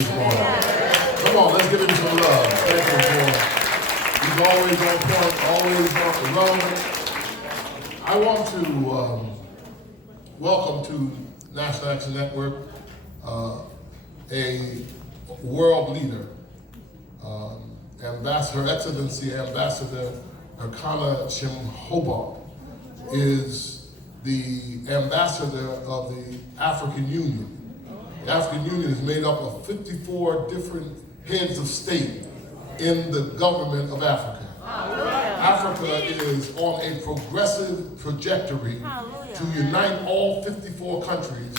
Come on, let's give him some love. Thank him for, he's always on point, always relevant. I want to welcome to National Action Network a world leader, Her Excellency Ambassador Arikana Chihombori is the ambassador of the African Union. The African Union is made up of 54 different heads of state in the government of Africa. Africa is on a progressive trajectory to unite all 54 countries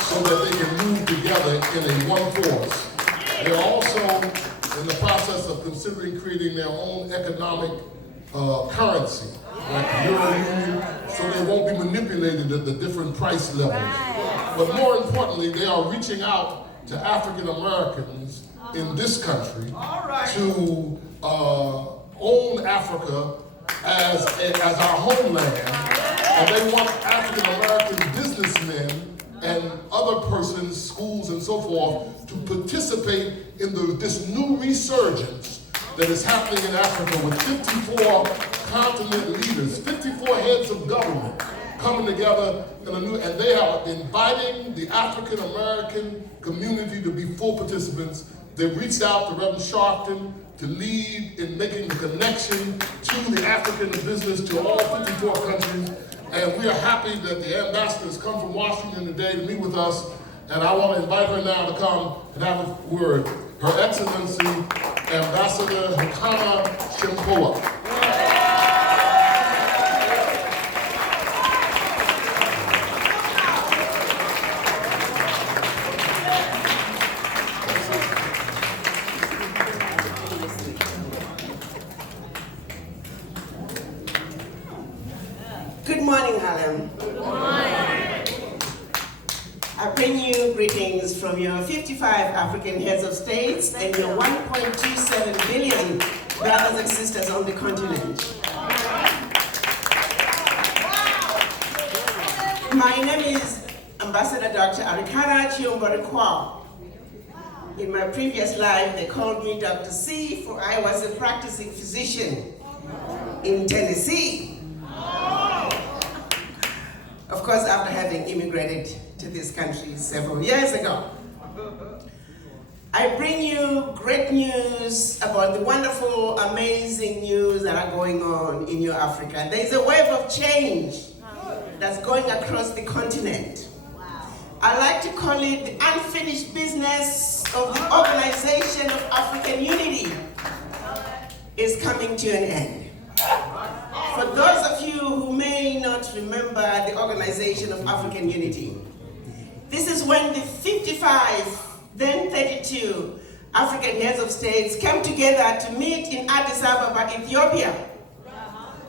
so that they can move together in a one force. They're also in the process of considering creating their own economic currency, like the Euro, so they won't be manipulated at the different price levels. But more importantly, they are reaching out to African Americans in this country to own Africa as our homeland, and they want African American businessmen and other persons, schools and so forth, to participate in this new resurgence that is happening in Africa with 54 continent leaders, 54 heads of government coming together in a new, and they are inviting the African American community to be full participants. They've reached out to Reverend Sharpton to lead in making the connection to the African business to all 54 countries. And we are happy that the ambassador has come from Washington today to meet with us. And I want to invite her now to come and have a word. Her Excellency, Ambassador Arikana Chihombori. Good morning, Harlem. Good morning. I bring you greetings from your 55 African heads of states and your 1.27 billion brothers and sisters on the continent. My name is Ambassador Dr. Arikana Chihombori Quao. In my previous life, they called me Dr. C, for I was a practicing physician in Tennessee. Of course, after having immigrated to this country several years ago. I bring you great news about the wonderful, amazing news that are going on in your Africa. There is a wave of change that's going across the continent. I like to call it the unfinished business of the Organization of African Unity is coming to an end. For those of you who may not remember the Organization of African Unity, this is when the 55, then 32 African heads of states came together to meet in Addis Ababa, Ethiopia,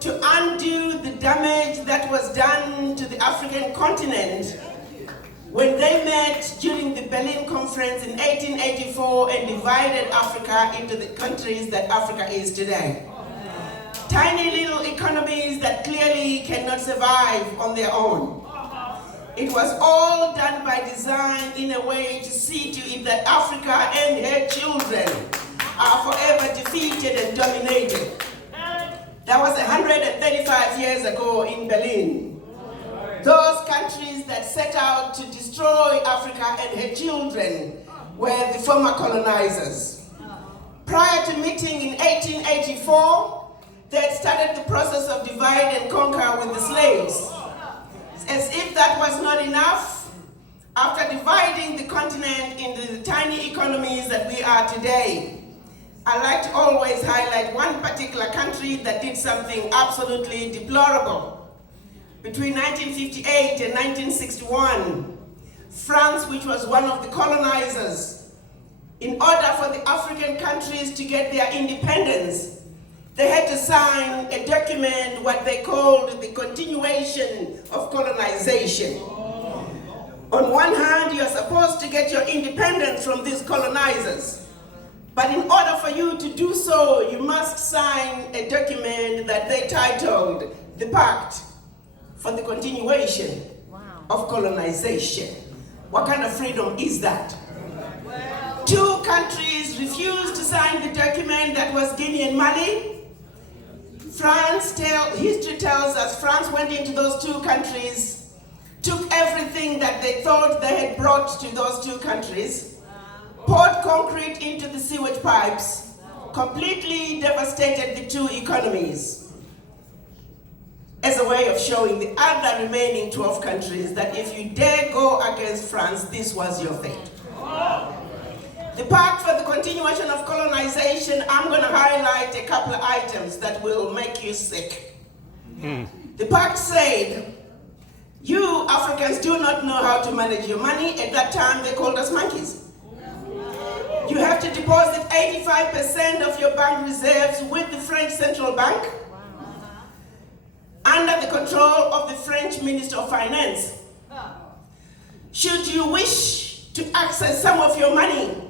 to undo the damage that was done to the African continent when they met during the Berlin Conference in 1884 and divided Africa into the countries that Africa is today. Tiny little economies that clearly cannot survive on their own. It was all done by design in a way to see to it that Africa and her children are forever defeated and dominated. That was 135 years ago in Berlin. Those countries that set out to destroy Africa and her children were the former colonizers. Prior to meeting in 1884, they had started the process of divide and conquer with the slaves. As if that was not enough, after dividing the continent into the tiny economies that we are today, I like to always highlight one particular country that did something absolutely deplorable. Between 1958 and 1961, France, which was one of the colonizers, in order for the African countries to get their independence, they had to sign a document, what they called the continuation of colonization. On one hand, you're supposed to get your independence from these colonizers. But in order for you to do so, you must sign a document that they titled the Pact for the Continuation of Colonization. What kind of freedom is that? Two countries refused to sign the document that was Guinean money. History tells us France went into those two countries, took everything that they thought they had brought to those two countries, poured concrete into the sewage pipes, completely devastated the two economies, as a way of showing the other remaining 12 countries that if you dare go against France, this was your fate. The Pact for the Continuation of Colonization, I'm going to highlight a couple of items that will make you sick. The Pact said, you Africans do not know how to manage your money. At that time, they called us monkeys. You have to deposit 85% of your bank reserves with the French Central Bank under the control of the French Minister of Finance. Should you wish to access some of your money,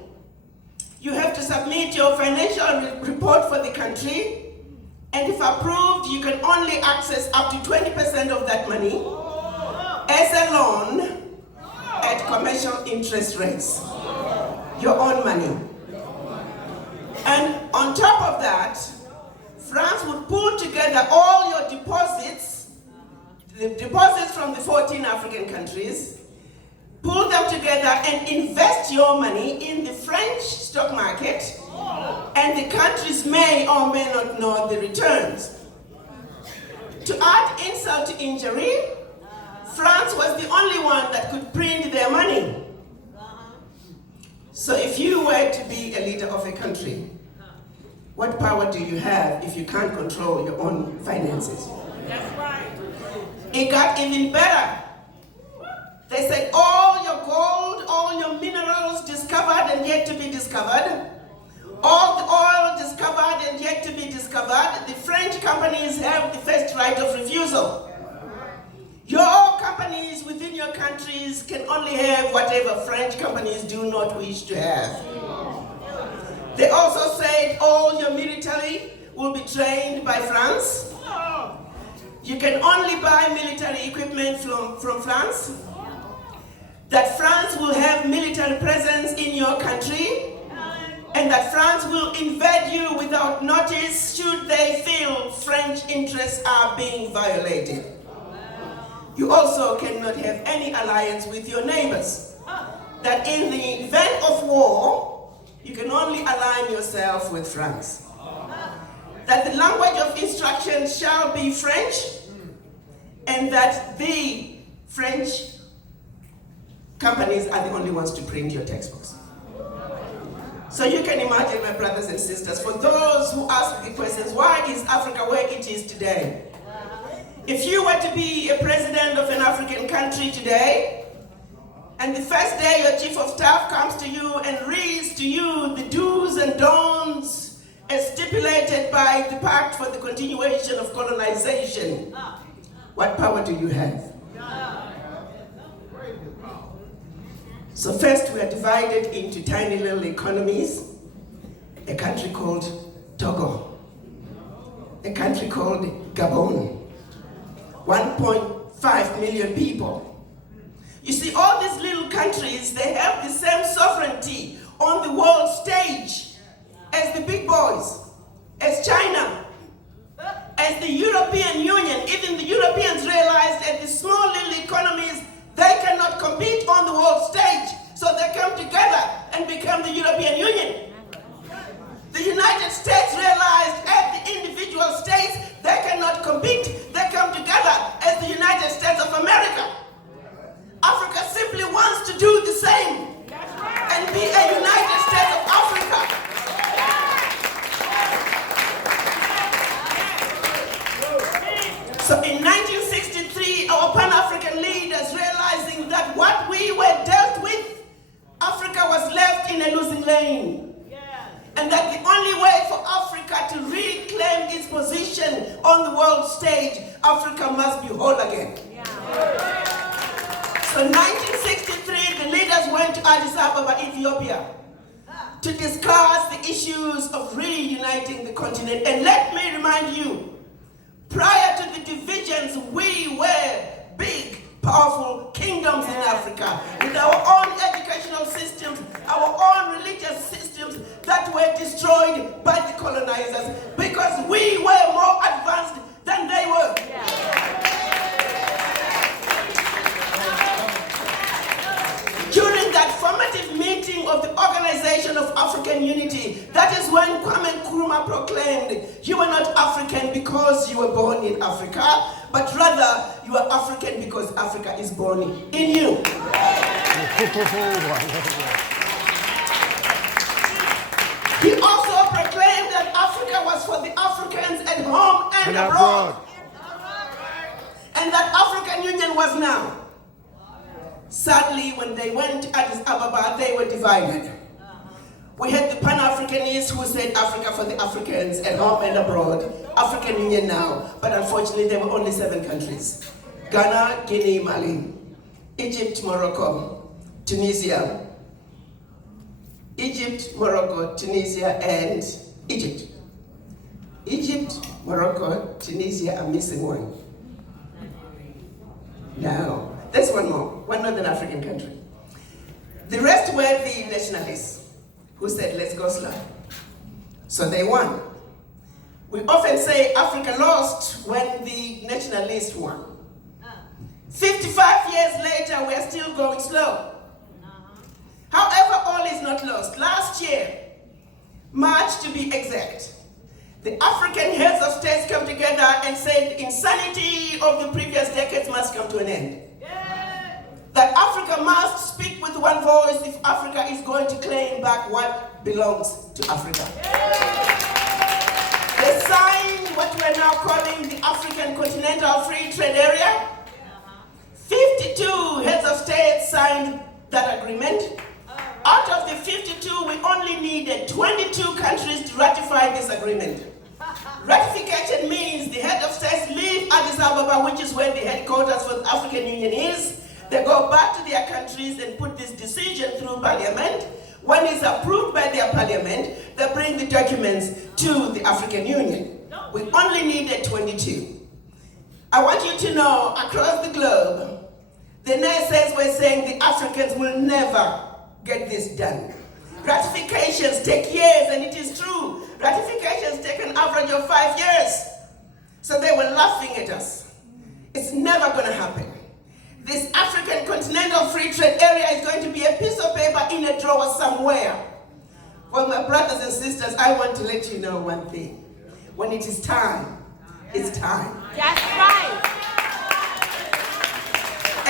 you have to submit your financial report for the country, and if approved, you can only access up to 20% of that money as a loan at commercial interest rates. Your own money. And on top of that, France would pull together all your deposits, the deposits from the 14 African countries, pull them together and invest your money in the French stock market, and the countries may or may not know the returns. To add insult to injury, France was the only one that could print their money. So if you were to be a leader of a country, what power do you have if you can't control your own finances? That's right. It got even better. They said all your gold, all your minerals discovered and yet to be discovered, all the oil discovered and yet to be discovered, the French companies have the first right of refusal. Your companies within your countries can only have whatever French companies do not wish to have. They also said all your military will be trained by France. You can only buy military equipment from France. That France will have military presence in your country, and that France will invade you without notice should they feel French interests are being violated. You also cannot have any alliance with your neighbors. That in the event of war, you can only align yourself with France. That the language of instruction shall be French, and that the French companies are the only ones to print your textbooks. So you can imagine, my brothers and sisters, for those who ask the questions, why is Africa where it is today? If you were to be a president of an African country today, and the first day your chief of staff comes to you and reads to you the do's and don'ts as stipulated by the Pact for the Continuation of Colonization, what power do you have? So first we are divided into tiny little economies, a country called Togo, a country called Gabon, 1.5 million people. You see, all these little countries, they have the same sovereignty on the world stage as the big boys, as China, as the European Union. Even the Europeans realized that the small little economies, they cannot compete on the world stage, so they come together and become the European Union. The United States realized at the individual states, they cannot compete, they come together as the United States of America. Africa simply wants to do the same and be a United States of Africa. So in 1963, our Pan-African leaders realizing that what we were dealt with, Africa was left in a losing lane. And that the only way for Africa to reclaim its position on the world stage, Africa must be whole again. So in 1963, the leaders went to Addis Ababa, Ethiopia, to discuss the issues of reuniting the continent. And let me remind you, prior to the divisions, we were big, powerful kingdoms in Africa, with our own educational systems, our our own religious systems that were destroyed by the colonizers because we were more advanced than they were. During that formative meeting of the Organization of African Unity, that is when Kwame Nkrumah proclaimed, you are not African because you were born in Africa, but rather you are African because Africa is born in you. He also proclaimed that Africa was for the Africans at home and abroad. And that African Union was now. Sadly, when they went to Addis Ababa, they were divided. We had the Pan-Africanists who said Africa for the Africans at home and abroad, African Union now, but unfortunately there were only 7 countries. Ghana, Guinea, Mali, Egypt, Morocco, Tunisia. Egypt, Morocco, Tunisia, and Egypt. Egypt, Morocco, Tunisia, I'm missing one. Now, there's one more, one Northern African country. The rest were the nationalists who said, let's go slow. So they won. We often say Africa lost when the nationalists won. 55 years later, we're still going slow. However, all is not lost. Last year, March to be exact, the African heads of states came together and said insanity of the previous decades must come to an end. That Africa must speak with one voice if Africa is going to claim back what belongs to Africa. They signed what we're now calling the African Continental Free Trade Area. 52 heads of states signed that agreement. Out of the 52, we only needed 22 countries to ratify this agreement. Ratification means the head of states leave Addis Ababa, which is where the headquarters for the African Union is. They go back to their countries and put this decision through parliament. When it's approved by their parliament, they bring the documents to the African Union. We only needed 22. I want you to know, across the globe, the naysayers were saying the Africans will never get this done. Ratifications take years, and it is true. Ratifications take an average of 5 years. So they were laughing at us. It's never going to happen. This African Continental Free Trade Area is going to be a piece of paper in a drawer somewhere. Well, my brothers and sisters, I want to let you know one thing. When it is time, it's time. That's right.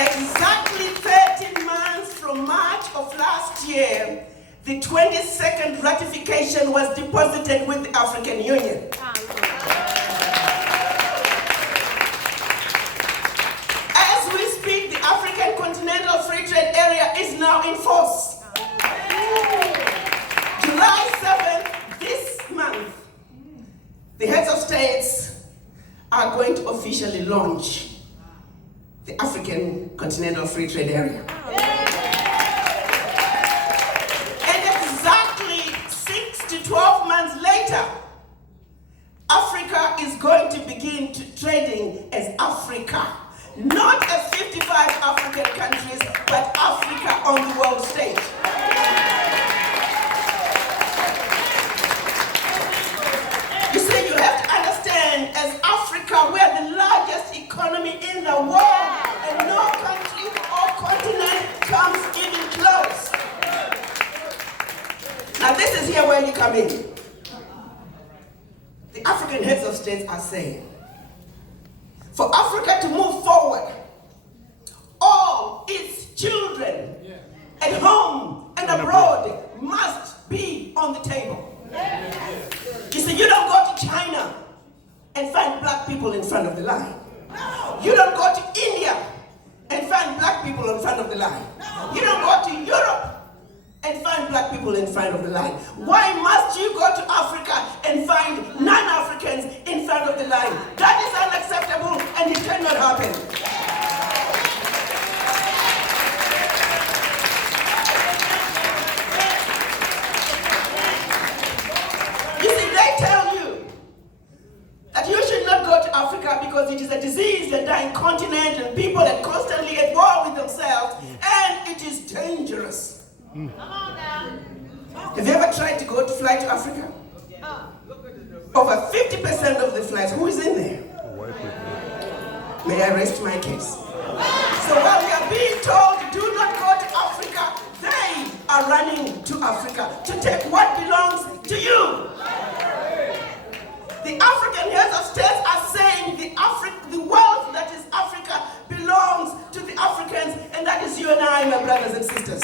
Exactly 13 months from March of last year, the 22nd ratification was deposited with the African Union. As we speak, the African Continental Free Trade Area is now in force. July 7th, this month, the heads of states are going to officially launch the African Continental Free Trade Area. And exactly 6 to 12 months later, Africa is going to begin trading as Africa. Not as 55 African countries, but Africa on the world stage. You see, you have to understand, as Africa, we are the largest economy in the world, and no country or continent comes even close. Now this is here where you come in. The African heads of states are saying, for Africa to move forward, all its children at home and abroad must be on the table. You see, you don't go to China and find black people in front of the line. You don't go to India and find black people in front of the line. You don't go to Europe and find black people in front of the line. Why must you go to Africa and find non-Africans in front of the line? That is unacceptable, and it cannot happen. You see, they tell you that you should not go to Africa because it is a diseased and dying continent, and people are constantly at war with themselves, and it is dangerous. Come on now. to fly to Africa? Over 50% of the flights, who is in there? May I rest my case? So while we are being told, do not go to Africa, they are running to Africa to take what belongs to you. The African heads of states are saying the wealth that is Africa belongs to the Africans, and that is you and I, my brothers and sisters.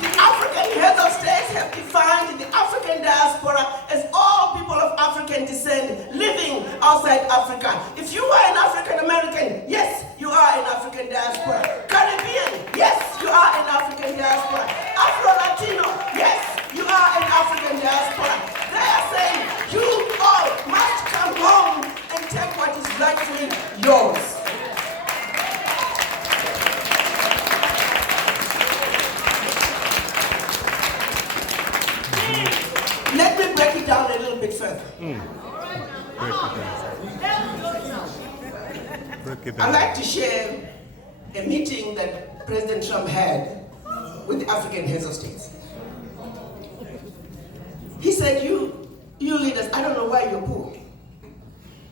The African heads of states have defined the African diaspora as all people of African descent living outside Africa. If you are an African American, yes, you are an African diaspora. Caribbean, yes, you are an African diaspora. Afro-Latino, yes, you are an African diaspora. They are saying you all must come home and take what is rightfully yours. Let me break it down a little bit further. I'd like to share a meeting that President Trump had with the African heads of states. He said, you leaders, I don't know why you're poor.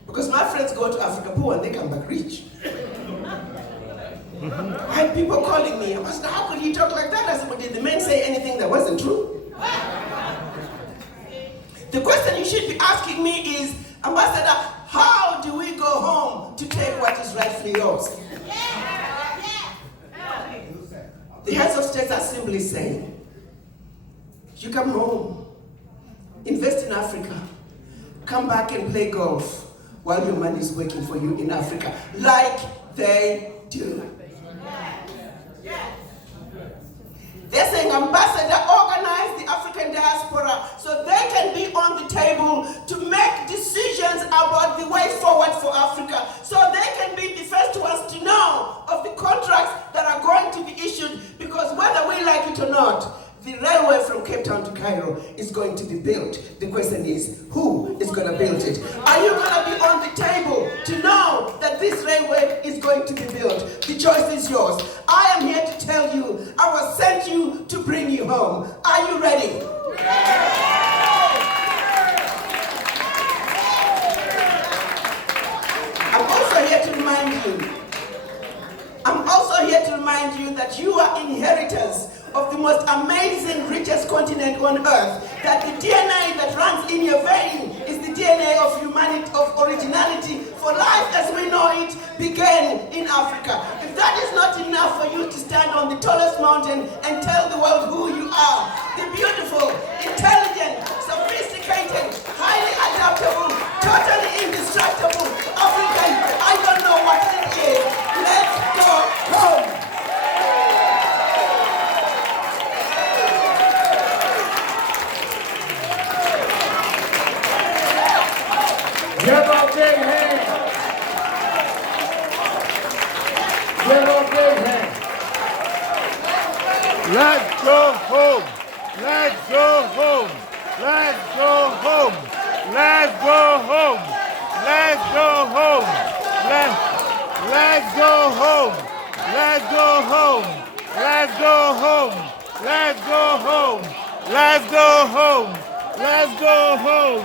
Because my friends go to Africa poor and they come back rich. I had people calling me. I said, how could he talk like that? I said, well, did the men say anything that wasn't true? The question you should be asking me is, Ambassador, how do we go home to take what is rightfully yours? The heads of states are simply saying, you come home, invest in Africa, come back and play golf while your money is working for you in Africa, like they do. They're saying, Ambassador, organize the African diaspora so they can be on the table to make decisions about the way forward for Africa, so they can be the first ones to know of the contracts that are going to be issued, because whether we like it or not, the railway from Cape Town to Cairo is going to be built. The question is, who is going to build it? Are you going to be on the table to know that this railway is going to be built? The choice is yours. I am here to tell you, I was sent you to bring you home. Are you ready? I'm also here to remind you that you are inheritors of the most amazing, richest continent on earth, that the DNA that runs in your vein is the DNA of humanity, of originality, for life as we know it began in Africa. If that is not enough for you to stand on the tallest mountain and tell the world who you are, the beautiful, intelligent, sophisticated, highly adaptable, totally indestructible African, I don't know what it is. Let's go home. Give a big hand. Give a big hand. Let's go home. Let's go home. Let's go home. Let's go home. Let's go home. Let's go home. Let's go home. Let's go home. Let's go home. Let's go home. Let's go home.